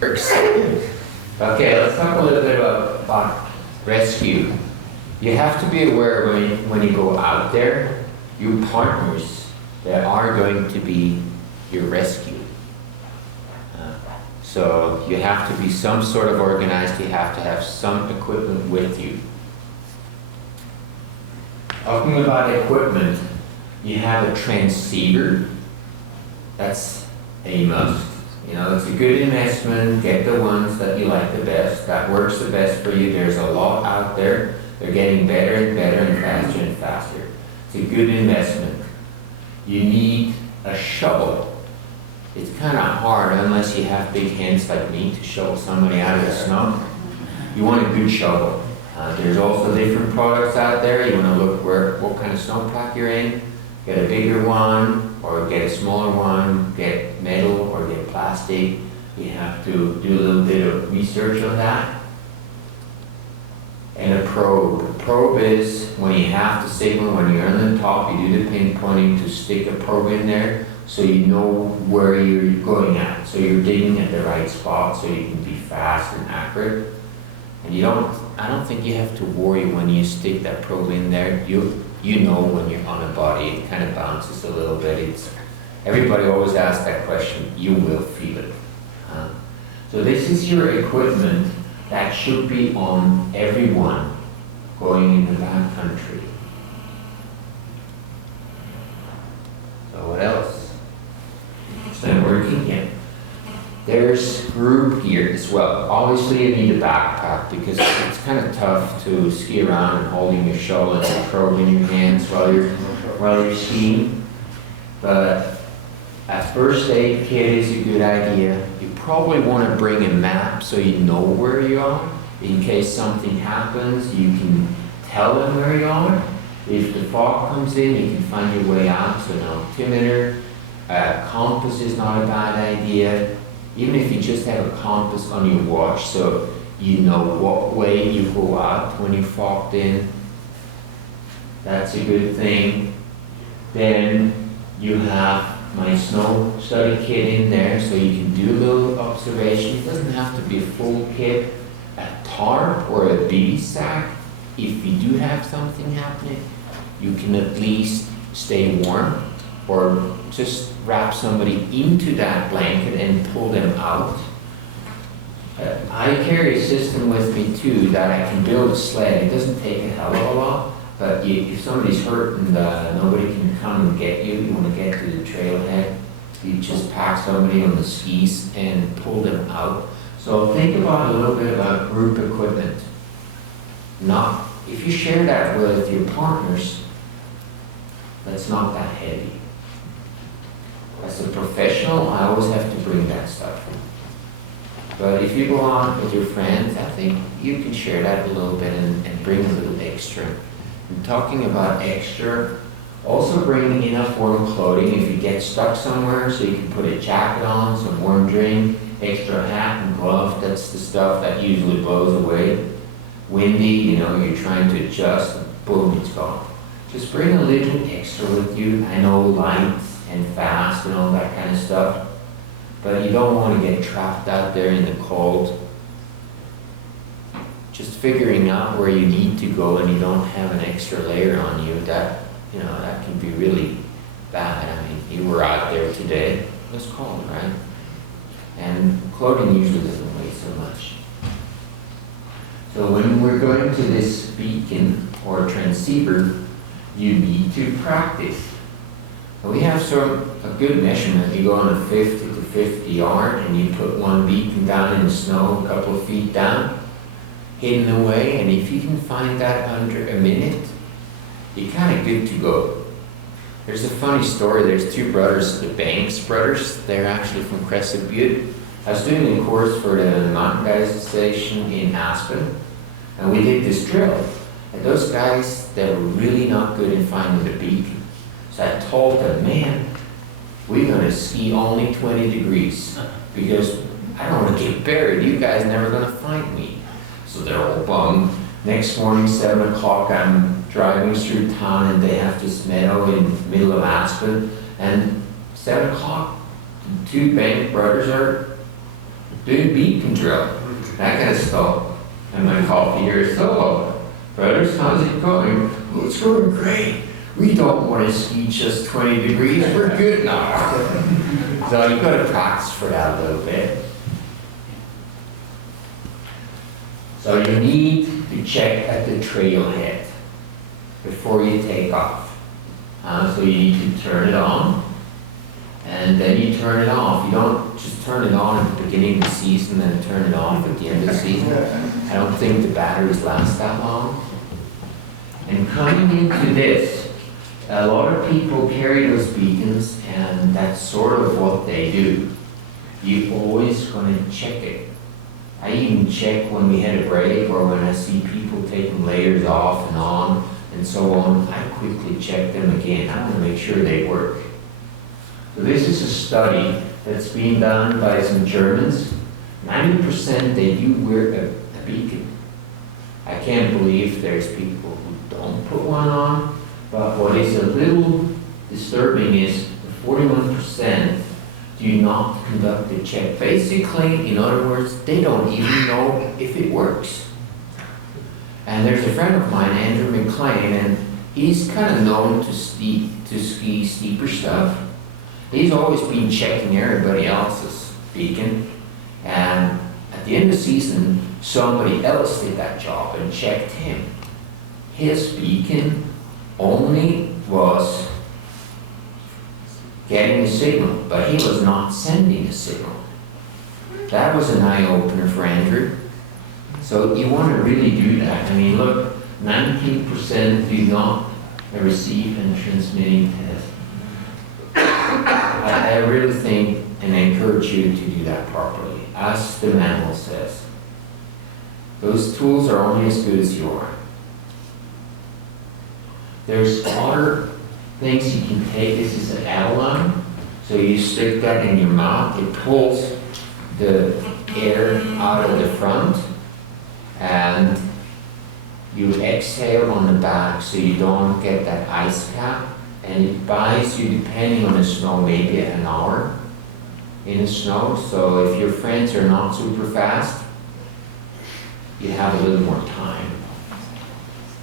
works. Okay, let's talk a little bit about rescue. You have to be aware when you go out there, your partners that are going to be your rescue. So you have to be some sort of organized, you have to have some equipment with you. Talking about equipment, you have a transceiver. That's a must. You know, it's a good investment. Get the ones that you like the best, that works the best for you. There's a lot out there. They're getting better and better and faster. It's a good investment. You need a shovel. It's kind of hard unless you have big hands like me to shovel somebody out of the snow. You want a good shovel. There's also different products out there. You want to look what kind of snowpack you're in. Get a bigger one or get a smaller one. Get metal or get plastic. You have to do a little bit of research on that. And a probe. A probe is when you have to signal, when you're on the top, you do the pinpointing to stick a probe in there so you know where you're going at. So you're digging at the right spot so you can be fast and accurate. And I don't think you have to worry when you stick that probe in there. You know when you're on a body, it kind of bounces a little bit. Everybody always asks that question, you will feel it. So this is your equipment that should be on everyone going into that country. So what else? Is that working? Yeah. There's group gear as well. Obviously you need a backpack because it's kind of tough to ski around and holding your shovel and a probe in your hands while you're skiing. But a first aid kit is a good idea. You probably want to bring a map so you know where you are. In case something happens, you can tell them where you are. If the fog comes in, you can find your way out. So an altimeter, compass is not a bad idea. Even if you just have a compass on your watch so you know what way you go out when you're fogged in, that's a good thing. Then you have my snow study kit in there so you can do a little observation. It doesn't have to be a full kit. A tarp or a BB sack, if you do have something happening, you can at least stay warm, or just wrap somebody into that blanket and pull them out. I carry a system with me too that I can build a sled. It doesn't take a hell of a lot, but if somebody's hurt and nobody can come and get you, you want to get to the trailhead, you just pack somebody on the skis and pull them out. So think about a little bit about group equipment. If you share that with your partners, that's not that heavy. As a professional, I always have to bring that stuff. But if you go on with your friends, I think you can share that a little bit and bring a little extra. And talking about extra, also bring enough warm clothing if you get stuck somewhere, so you can put a jacket on, some warm drink, extra hat and glove. That's the stuff that usually blows away. Windy, you're trying to adjust, and boom, it's gone. Just bring a little extra with you. I know light and fast and all that kind of stuff, but you don't want to get trapped out there in the cold. Just figuring out where you need to go and you don't have an extra layer on you, that can be really bad. I mean, you were out there today, it was cold, right? And clothing usually doesn't weigh so much. So when we're going to this beacon or transceiver, you need to practice. We have a good measurement. You go on a 50 to 50 yard and you put one beacon down in the snow, a couple of feet down, hidden away, and if you can find that under a minute, you're kind of good to go. There's a funny story. There's two brothers, the Banks brothers. They're actually from Crescent Butte. I was doing a course for the Mountain Guys Station in Aspen, and we did this drill. And those guys, they were really not good in finding the beacon. So I told them, man, we're going to ski only 20 degrees because I don't want to get buried. You guys never going to find me. So they're all bummed. Next morning, 7 o'clock, I'm driving through town and they have this meadow in the middle of Aspen. And 7 o'clock, the two Bank brothers are doing beacon drill, that kind of stuff. And my coffee here, so, brothers, how's it going? Oh, it's going great. We don't want to ski just 20 degrees, we're good now. So you've got to practice for that a little bit. So you need to check at the trailhead before you take off. So you need to turn it on, and then you turn it off. You don't just turn it on at the beginning of the season and then turn it off at the end of the season. I don't think the batteries last that long. And coming into this, a lot of people carry those beacons, and that's sort of what they do. You're always going to check it. I even check when we had a break or when I see people taking layers off and on and so on. I quickly check them again. I want to make sure they work. So this is a study that's being done by some Germans. 90% they do wear a beacon. I can't believe there's people who don't put one on, but what is a little disturbing is the 41% do not conduct a check. Basically, in other words, they don't even know if it works. And there's a friend of mine, Andrew McLean, and he's kind of known to ski steeper stuff. He's always been checking everybody else's beacon, and at the end of the season, somebody else did that job and checked him. His beacon only was getting a signal, but he was not sending a signal. That was an eye-opener for Andrew. So you want to really do that. I mean, look, 19% do not receive and transmitting test. I really think and encourage you to do that properly, as the manual says. Those tools are only as good as you are. There's other things you can take. This is an Avalanche. So you stick that in your mouth. It pulls the air out of the front, and you exhale on the back so you don't get that ice cap. And it buys you, depending on the snow, maybe an hour in the snow. So if your friends are not super fast, you have a little more time.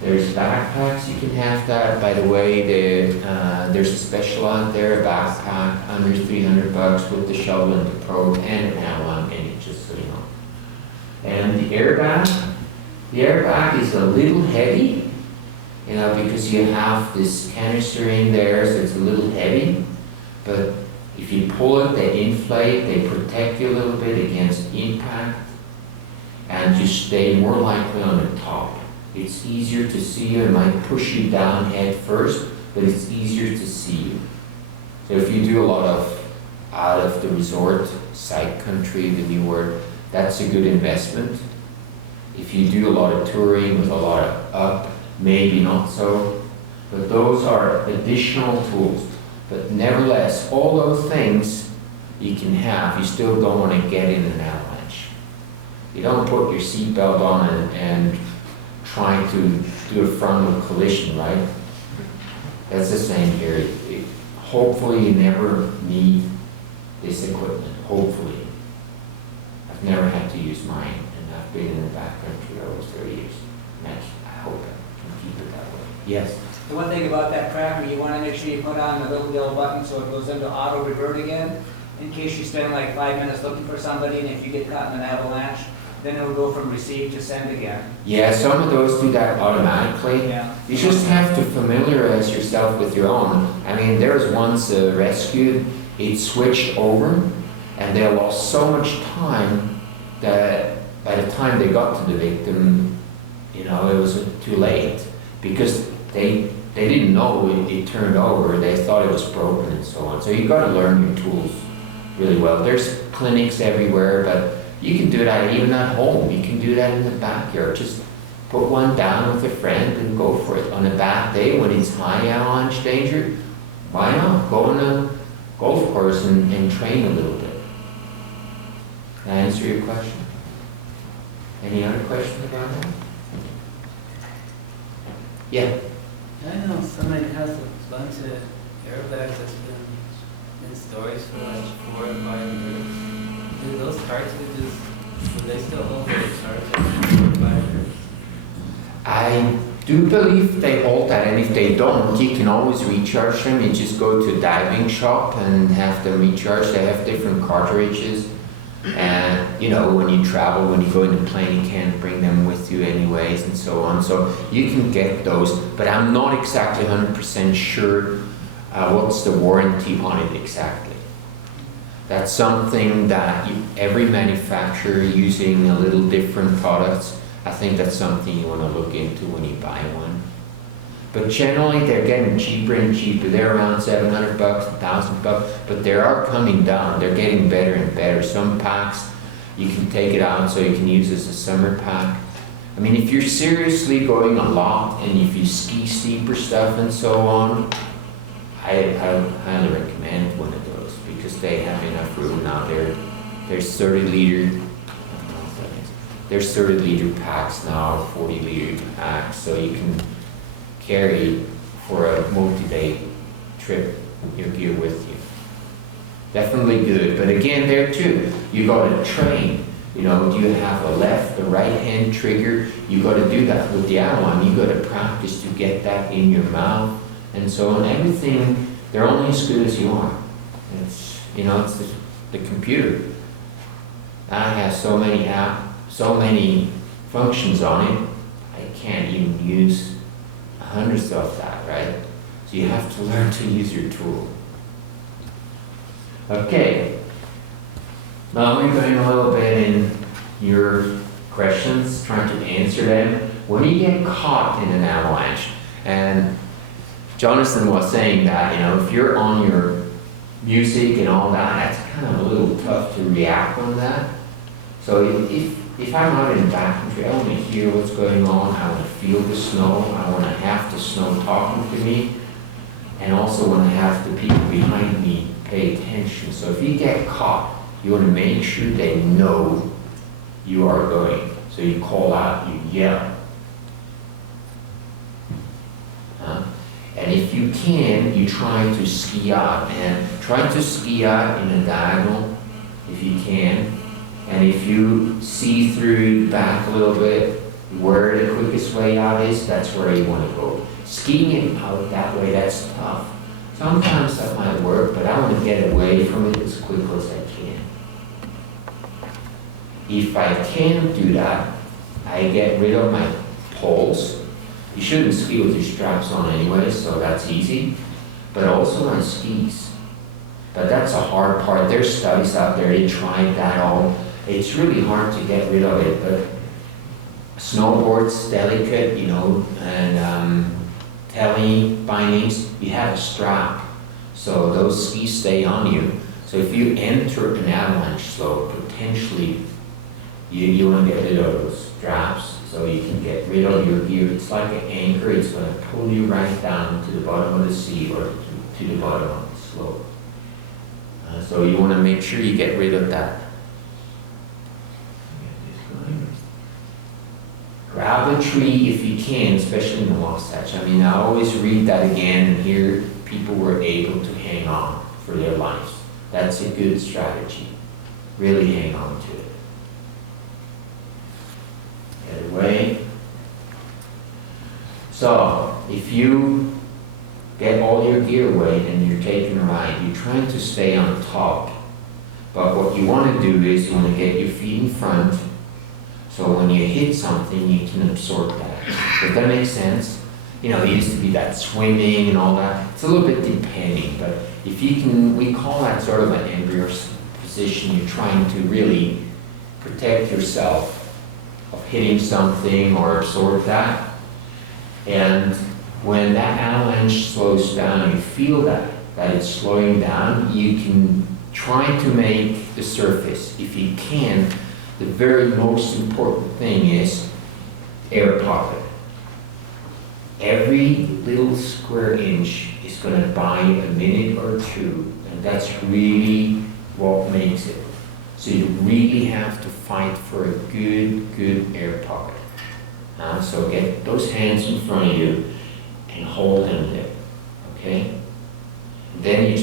There's backpacks, you can have that. By the way, there's a special out there, a backpack under $300 with the shovel and the probe and an Avalanche in it, just so you know. And the airbag is a little heavy, you know, because you have this canister in there, so it's a little heavy. But if you pull it, they inflate, they protect you a little bit against impact, and you stay more likely on the top. It's easier to see you. It might push you down head first, but it's easier to see you. So if you do a lot of out of the resort, side country, the new word, that's a good investment. If you do a lot of touring with a lot of up, maybe not so. But those are additional tools. But nevertheless, all those things you can have, you still don't want to get in an avalanche. You don't put your seatbelt on and try to do a frontal collision, right? That's the same here. Hopefully you never need this equipment, hopefully. I've never had to use mine, and I've been in the backcountry over 30 years. And I hope I can keep it that way. Yes? The one thing about that tracker, you want to make sure you put on the little yellow button so it goes into auto revert again, in case you spend like 5 minutes looking for somebody, and if you get caught in an avalanche, then it'll go from receive to send again. Yeah, some of those do that automatically. Yeah. You just have to familiarize yourself with your own. I mean, there was once a rescue, it switched over, and they lost so much time that by the time they got to the victim, you know, it was too late, because they didn't know it turned over. They thought it was broken and so on. So you got to learn your tools really well. There's clinics everywhere, but you can do that even at home. You can do that in the backyard. Just put one down with a friend and go for it. On a bad day when it's high avalanche danger, why not go on a golf course and train a little bit? Can I answer your question? Any other questions about that? Yeah. I know somebody has a bunch of airbags that's been in storage for like 4 or 5 years. Do those cartridges, do they still hold their charge? I do believe they hold that, and if they don't, you can always recharge them. You just go to a diving shop and have them recharged. They have different cartridges. And you know, when you travel, when you go in the plane, you can't bring them with you anyways, and so on. So you can get those, but I'm not exactly 100% sure what's the warranty on it exactly. That's something that every manufacturer using a little different products, I think that's something you want to look into when you buy one. But generally, they're getting cheaper and cheaper. They're around $700, $1,000, but they are coming down. They're getting better and better. Some packs, you can take it out so you can use as a summer pack. I mean, if you're seriously going a lot and if you ski steeper stuff and so on, I highly recommend one of those because they have enough room now. There's 30-liter packs now, 40-liter packs, so you can carry for a multi-day trip your gear with you. Definitely good, but again there too, you got to train. You know, do you have a left, a right hand trigger? You got to do that with the Avalanche. You got to practice to get that in your mouth and so on. Everything, they're only as good as you are. It's, you know, it's the computer. I have so many functions on it, I can't even use hundreds of that, right? So you have to learn to use your tool. Okay. Now we're going a little bit in your questions, trying to answer them. When you get caught in an avalanche, and Jonathan was saying that, you know, if you're on your music and all that, that's kind of a little tough to react on that. So if I'm out in the backcountry, I want to hear what's going on, I want to feel the snow, I want to have the snow talking to me, and also want to have the people behind me pay attention. So if you get caught, you want to make sure they know you are going. So you call out, you yell. And if you can, you try to ski out, and try to ski out in a diagonal if you can. And if you see through the back a little bit where the quickest way out is, that's where you want to go. Skiing it out that way, that's tough. Sometimes that might work, but I want to get away from it as quick as I can. If I can't do that, I get rid of my poles. You shouldn't ski with your straps on anyway, so that's easy. But also my skis. But that's a hard part. There's studies out there, they tried that all. It's really hard to get rid of it, but snowboard's delicate, you know, and telly bindings, you have a strap. So those skis stay on you. So if you enter an avalanche slope, potentially you want to get rid of those straps so you can get rid of your gear. It's like an anchor, it's going to pull you right down to the bottom of the sea or to the bottom of the slope. So you want to make sure you get rid of that. Grab a tree if you can, especially in the Wasatch. I mean, I always read that again and hear people were able to hang on for their lives. That's a good strategy. Really hang on to it. Get away. So, if you get all your gear away and you're taking a ride, you're trying to stay on top. But what you want to do is you want to get your feet in front, so when you hit something, you can absorb that. Does that make sense? You know, it used to be that swimming and all that. It's a little bit depending, but if you can, we call that sort of an embryo position. You're trying to really protect yourself of hitting something or absorb that. And when that avalanche slows down, you feel that it's slowing down, you can try to make the surface, if you can. The very most important thing is air pocket. Every little square inch is going to buy a minute or two, and that's really what makes it. So you really have to fight for a good air pocket. So get those hands in front of you and hold them there, okay? Then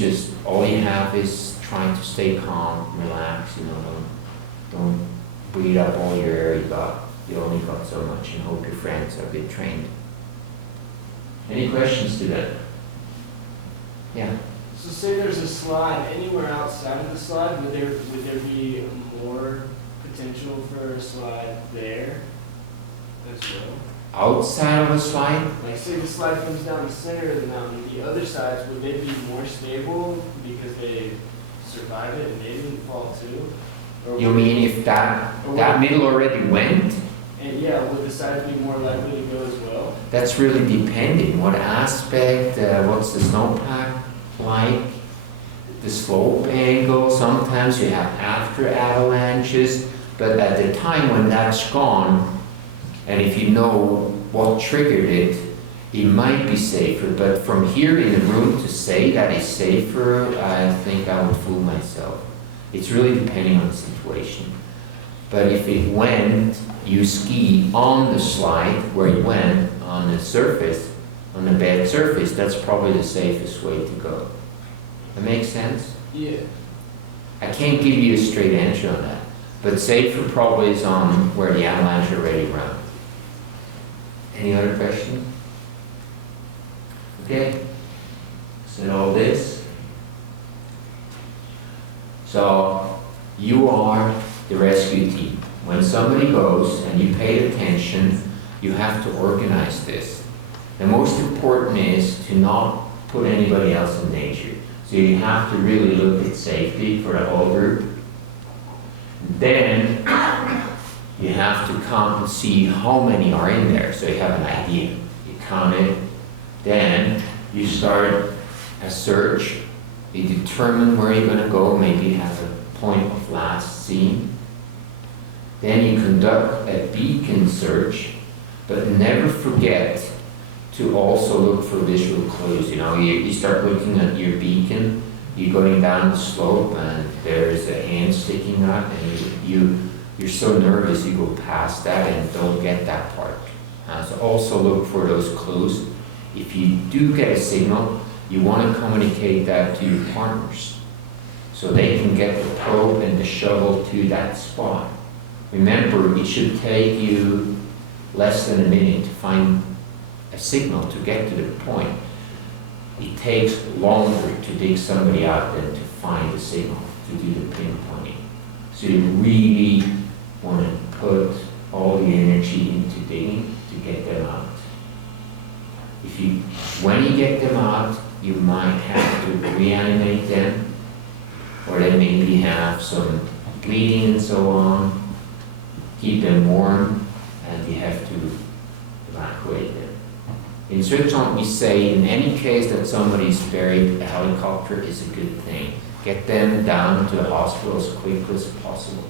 all you have is trying to stay calm, relax, don't breathe up all your air you got. You only got so much, and hope your friends are good trained. Any questions to that? Yeah. So say there's a slide, anywhere outside of the slide, would there be more potential for a slide there as well? Outside of a slide? Like say the slide comes down the center of the mountain, the other sides, would they be more stable because they survived it and they didn't fall too? Or You would- mean if that middle already went? And yeah, would the sides be more likely to go as well? That's really depending. What aspect, what's the snowpack like? The slope angle, sometimes you have after avalanches, but at the time when that's gone, and if you know what triggered it, it might be safer. But from here in the room to say that it's safer, I think I would fool myself. It's really depending on the situation. But if it went, you ski on the slide where you went, on the surface, on the bed surface, that's probably the safest way to go. That makes sense? Yeah. I can't give you a straight answer on that, but safer probably is on where the avalanche already ran. Any other questions? Okay, said all this. So you are the rescue team. When somebody goes and you pay attention, you have to organize this. The most important is to not put anybody else in danger. So you have to really look at safety for the whole group. Then you have to count and see how many are in there, so you have an idea. You count it. Then you start a search. You determine where you're going to go. Maybe you have a point of last seen. Then you conduct a beacon search, but never forget to also look for visual clues. You start looking at your beacon, you're going down the slope and there's a hand sticking out, and you're so nervous you go past that and don't get that part. So also look for those clues. If you do get a signal, you want to communicate that to your partners so they can get the probe and the shovel to that spot. Remember, it should take you less than a minute to find a signal to get to the point. It takes longer to dig somebody out than to find a signal, to do the pinpointing. So you really want to put all the energy into digging to get them out. When you get them out, you might have to reanimate them, or they maybe have some bleeding and so on. Keep them warm, and you have to evacuate them. In Switzerland, we say in any case that somebody's buried, a helicopter is a good thing. Get them down to the hospital as quickly as possible.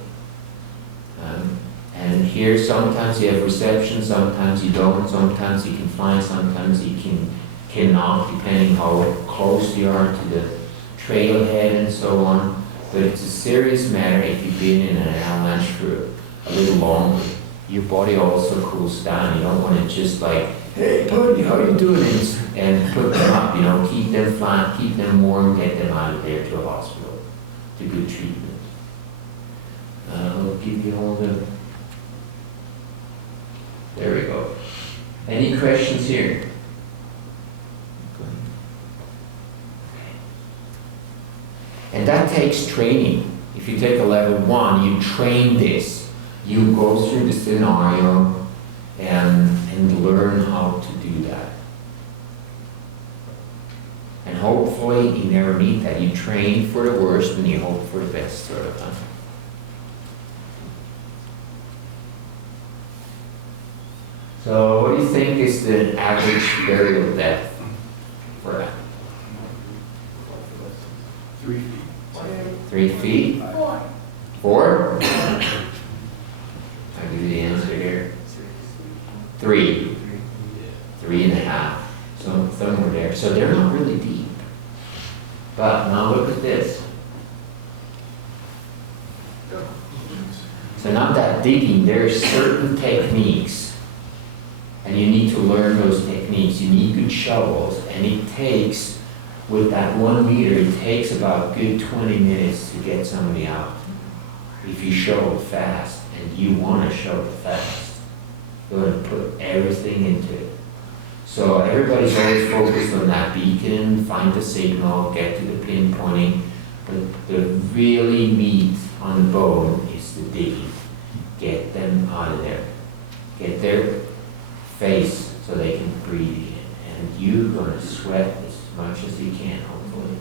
And here, sometimes you have reception, sometimes you don't, sometimes you can fly, sometimes you cannot, depending how close you are to the trailhead and so on. But it's a serious matter if you've been in an avalanche for a little longer. Your body also cools down. You don't want to just like, hey buddy, how you doing? And put them up, keep them flat, keep them warm, get them out of there to a hospital, to good treatment. I'll give you all the, there we go. Any questions here? And that takes training. If you take a level 1, you train this. You go through the scenario and learn how to do that. And hopefully you never meet that. You train for the worst and you hope for the best, sort of. Huh? So what do you think is the average burial depth for that? 3 feet. 3 feet? 4? I'll give you the answer here. 3. 3.5. So somewhere there. So they're not really deep. But now look at this. So not that digging, there's certain techniques. And you need to learn those techniques. You need good shovels. And it takes with that 1 meter, it takes about good 20 minutes to get somebody out. If you shovel fast, and you want to shovel fast, you're going to put everything into it. So everybody's always focused on that beacon, find the signal, get to the pinpointing, but the really meat on the bone is the digging. Get them out of there. Get their face so they can breathe again. And you're going to sweat as much as you can, hopefully.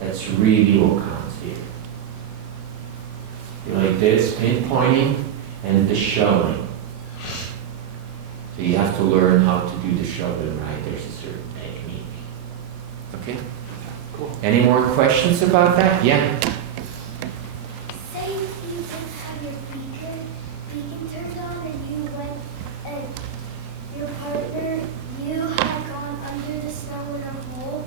That's really what counts here. You're like this, pinpointing, and the shoveling. So you have to learn how to do the shoveling right. There's a certain technique. Okay? Cool. Any more questions about that? Yeah? Say you just have your beacon turned on and you went and your partner, you had gone under the snow in a hole.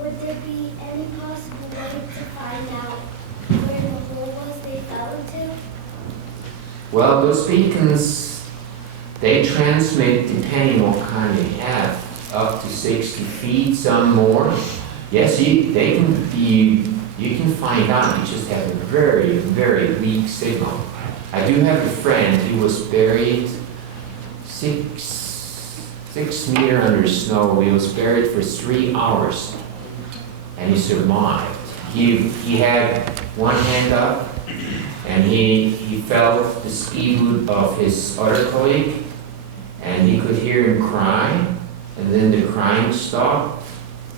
Would there be any possible way to find out where the hole was they fell into? Well, those beacons, they transmit, depending what kind you have, up to 60 feet, some more. Yes, you can find out, you just have a very, very weak signal. I do have a friend, he was buried 6 meters under snow. He was buried for 3 hours, and he survived. He had one hand up, and he felt the ski boot of his other colleague, and he could hear him cry, and then the crying stopped.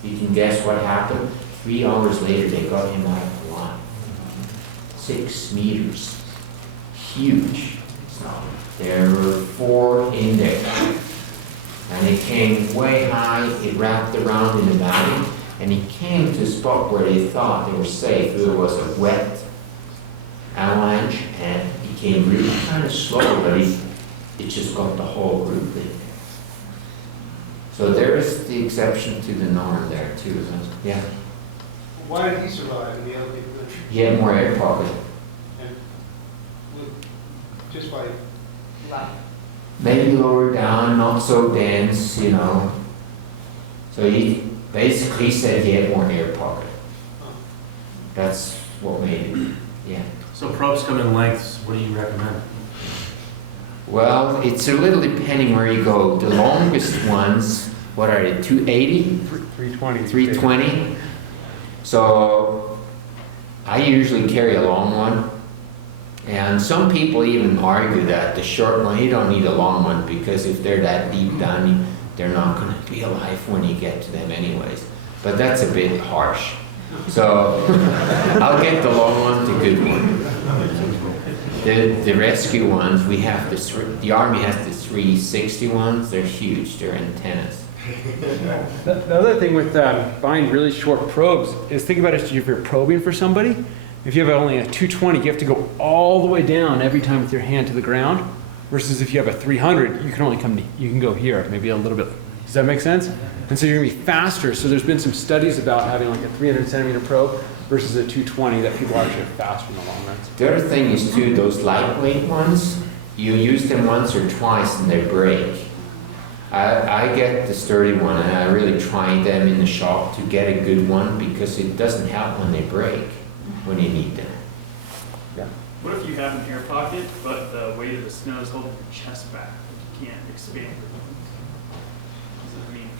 You can guess what happened. 3 hours later, they got him out alive. 6 meters. Huge snow. There were 4 in there. And it came way high, it wrapped around in the valley, and he came to a spot where they thought they were safe. It was a wet avalanche, and he came really kind of slow, but it just got the whole group in there. So there is the exception to the norm there too. Yeah. Why did he survive and the other people didn't? He had more air pocket. And just by Maybe lower down, not so dense, you know. So he basically said he had more air pocket. That's what made it. Yeah. So probes come in lengths, what do you recommend? Well, it's a little depending where you go. The longest ones, what are they, 280? 320. 320. So I usually carry a long one. And some people even argue that the short one, you don't need a long one, because if they're that deep down, they're not going to be alive when you get to them anyways. But that's a bit harsh. So I'll get the long one, the good one. The rescue ones, we have the Army has the 360 ones. They're huge. They're antennas. The other thing with buying really short probes is think about it if you're probing for somebody. If you have only a 220, you have to go all the way down every time with your hand to the ground. Versus if you have a 300, you can go here, maybe a little bit. Does that make sense? And so you're gonna be faster. So there's been some studies about having like a 300 centimeter probe versus a 220 that people are actually faster in the long run. The other thing is too, those lightweight ones, you use them once or twice and they break. I get the sturdy one, and I really try them in the shop to get a good one, because it doesn't help when they break, when you need them. Yeah. What if you have an air pocket, but the weight of the snow is holding your chest back? You can't expand. What does that mean?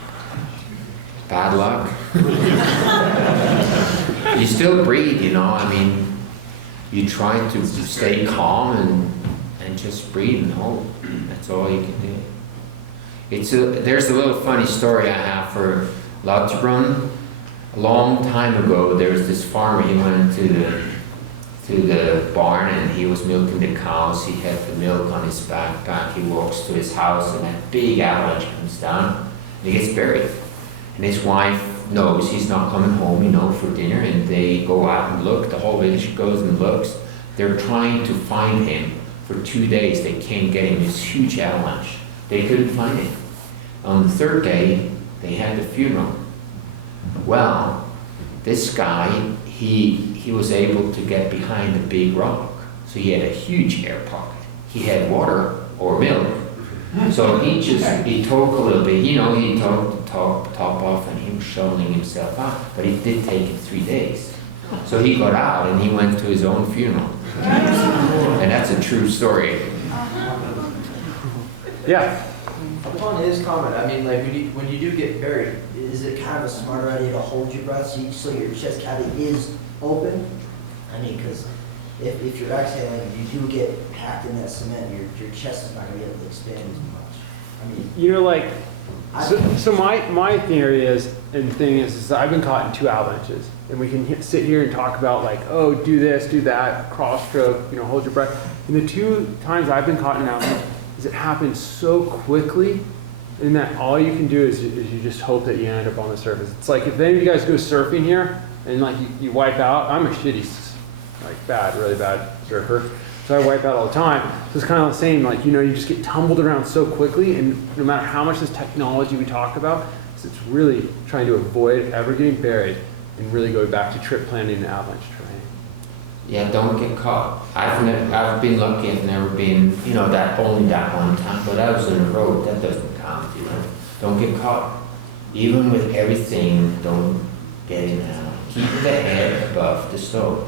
Bad luck. You still breathe, you know. I mean, you try to stay calm and just breathe and hope. That's all you can do. There's a little funny story I have for Lauterbrunnen. A long time ago, there was this farmer. He went to the barn and he was milking the cows. He had the milk on his backpack. He walks to his house and that big avalanche comes down and he gets buried. And his wife knows he's not coming home, you know, for dinner, and they go out and look. The whole village goes and looks. They're trying to find him for 2 days. They can't get him. This huge avalanche. They couldn't find him. On the 3rd day, they had the funeral. Well, this guy, he was able to get behind a big rock. So he had a huge air pocket. He had water or milk, So he took a little bit, he took the top off and he was shoveling himself out, but it did take him 3 days. So he got out and he went to his own funeral. And that's a true story. Yeah. Upon his comment, I mean, like, when you do get buried, is it kind of a smarter idea to hold your breath so your chest cavity is open? I mean, because if you're exhaling, if you do get packed in that cement, your chest is not going to be able to expand as much. I mean, You know, like, so my theory is, and thing is I've been caught in 2 avalanches, and we can sit here and talk about like, oh, do this, do that, cross stroke, hold your breath. And the 2 times I've been caught in an avalanche, is it happens so quickly, and that all you can do is you just hope that you end up on the surface. It's like if any of you guys go surfing here, and like you wipe out, I'm a shitty, like really bad surfer. So I wipe out all the time. So it's kind of the same, like, you just get tumbled around so quickly, and no matter how much this technology we talk about, it's really trying to avoid ever getting buried and really go back to trip planning and avalanche terrain. Yeah, don't get caught. I've been lucky, I've never been, only that one time, but I was in the road, that doesn't count, Don't get caught. Even with everything, don't get in. Keep the head above the stove.